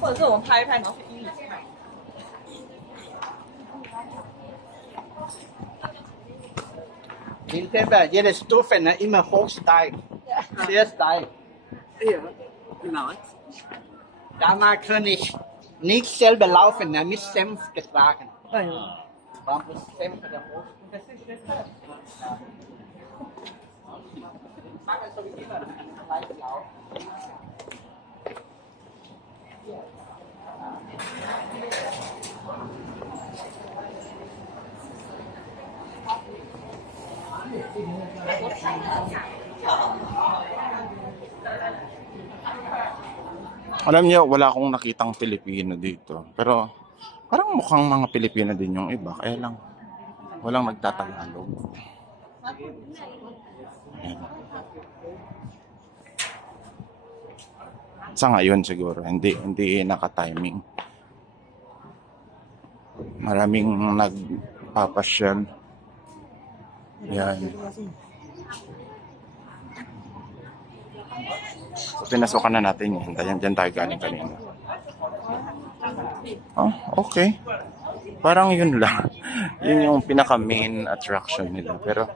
或者是我们拍一拍，然后英语拍。In Thailand, jeder Stufen immer Hochsteig, sehr steil. Ja, genau. Damals kann ich nicht selber laufen, mit Senf getragen. Warum ist Senf der Hoch? Das ist das. Machen so wie immer, leicht laufen. Alam niyo, wala akong nakitang Pilipino dito. Pero parang mukhang mga Pilipino din yung iba. Kaya lang, walang nagtatagalog. Ayan. Sa ngayon siguro, hindi naka-timing. Maraming nagpapasyal. Yan. So, pinasukan na natin yan. Diyan tayo galing kanina. Oh, okay. Parang yun lang. Yun yung pinaka-main attraction nila. Pero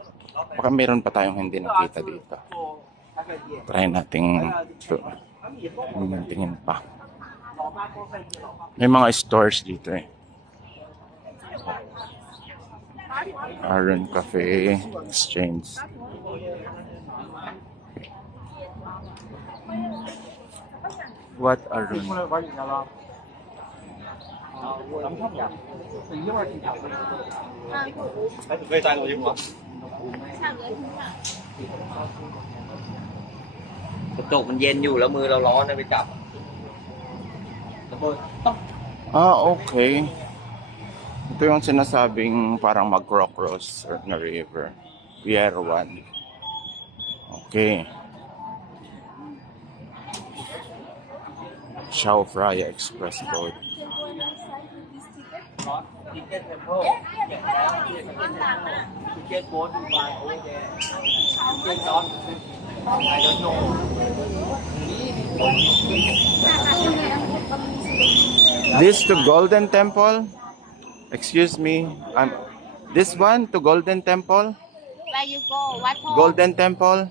baka meron pa tayong hindi nakita dito. Try nating tingin pa. May mga stores dito eh. Arun Cafe Exchange. What Arun? Tụt mình yen nhiều là mưa lo nó bị chập. Okay. Ito yung sinasabing parang mag-cross na river. Pier 1. Okay. Chao Phraya Express Road. This to Golden Temple? Excuse me. This one to Golden Temple? Where you go? What for? Golden Temple?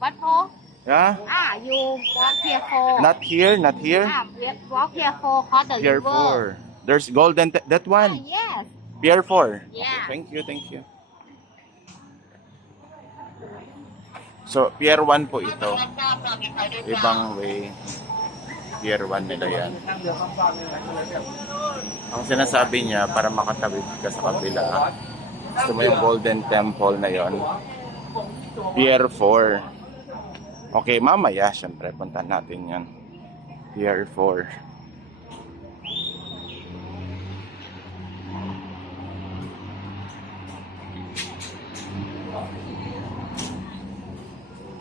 What for? Yeah? You walk here for. Not here, not here. Walk here for cross the Pier river. 4. There's Golden that one. Yes. Pier 4. Yeah. Okay, thank you, thank you. So, Pier 1 po ito. Ibang way. Pier 1 nila yan. Ang sinasabi niya, para makatawid ka sa kabila, gusto mo yung Golden Temple na yon. Pier 4. Okay, mamaya, syempre, puntahan natin yan. Pier 4.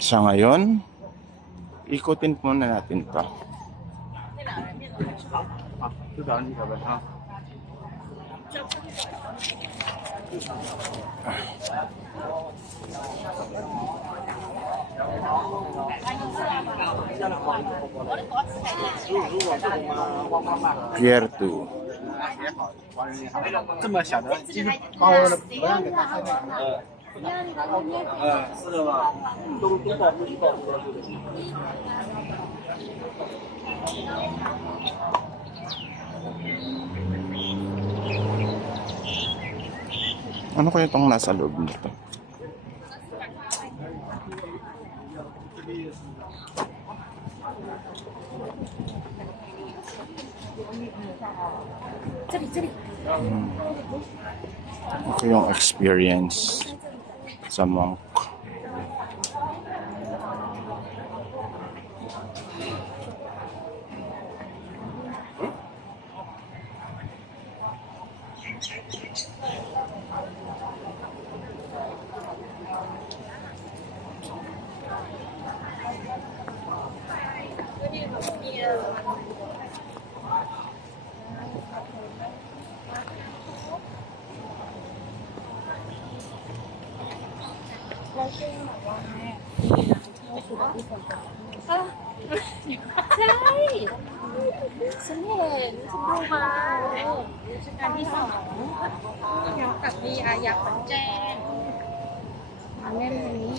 Sa ngayon, ikutin muna natin to. Pier 2. 这么小的包的不让给他看见。是的吧？都保护不了。Ano kaya itong nasa loob nito? Ito yung experience sa monk. ใช่ฉันเห็นฉันดูมาการที่สองย้อนกับมีอาญาขอนแจ้งอันนี้นี้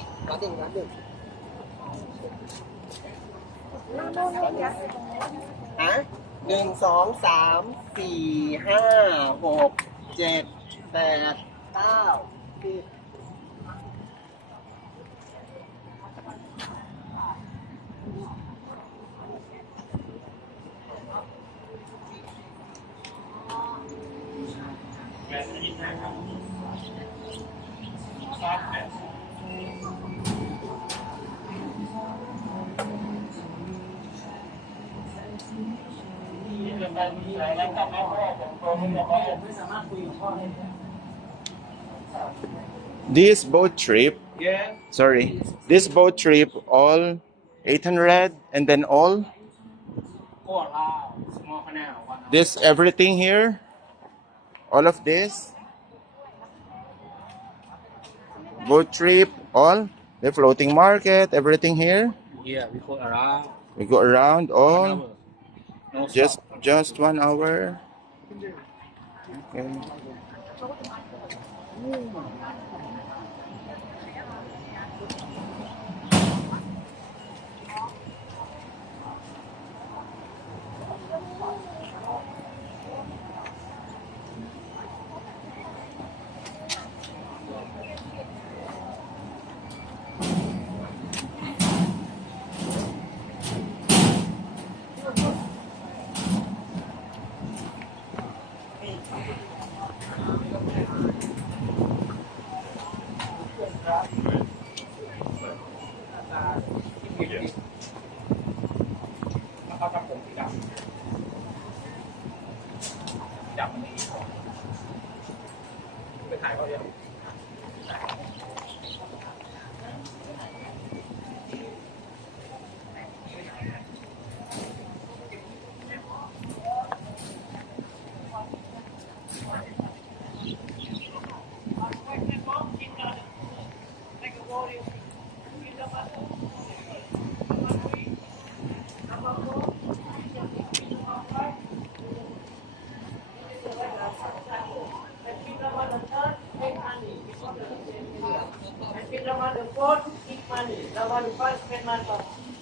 ฮะ1 2 3 4 5 6 7 8 9 10 This boat trip, sorry, this boat trip all 800 and then all this everything here, all of this boat trip, all the floating market, everything here. Yeah, we go around. We go around all No just 1 hour. Okay.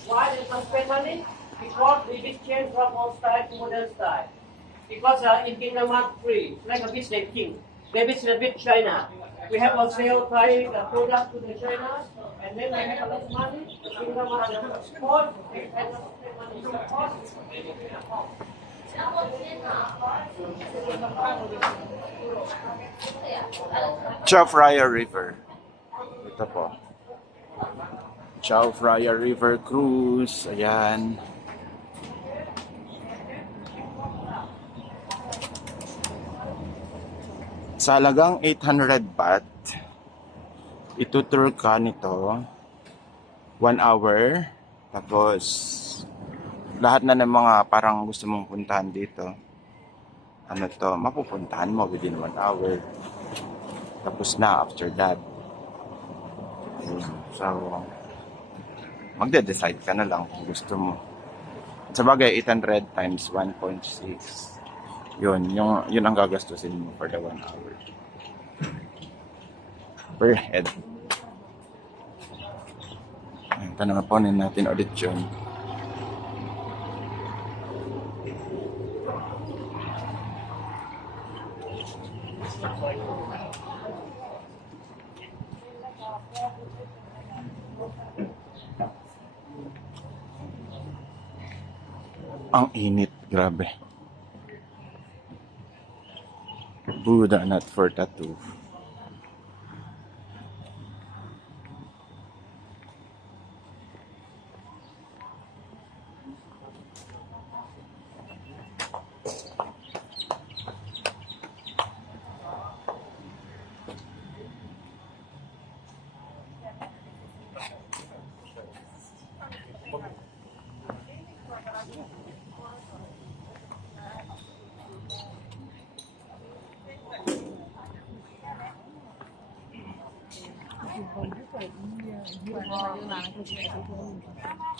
Why they must spend money? Because we did change from old style to modern style. Because in Kingdom Hearts 3, like a business king, they business with China. We have a sale price product to the China, and then we have a lot of money. Kingdom Hearts export, they have to spend money to export. Chao Phraya River. Ito po. Chao Phraya River Cruise. Ayan. Sa halagang 800 baht, itutur ka nito 1 hour. Tapos, lahat na ng mga parang gusto mong puntahan dito, ano to, mapupuntahan mo within 1 hour. Tapos na after that. So, magde-decide ka na lang kung gusto mo. Sa bagay, 800 times 1.6. Yun ang gagastusin mo for the 1 hour. Per head. Tanong natin ulit yun. Ang init, grabe. Buddha not for tattoo. อยู่คนที่เกิดอินเดียอยู่มาเยอะนะ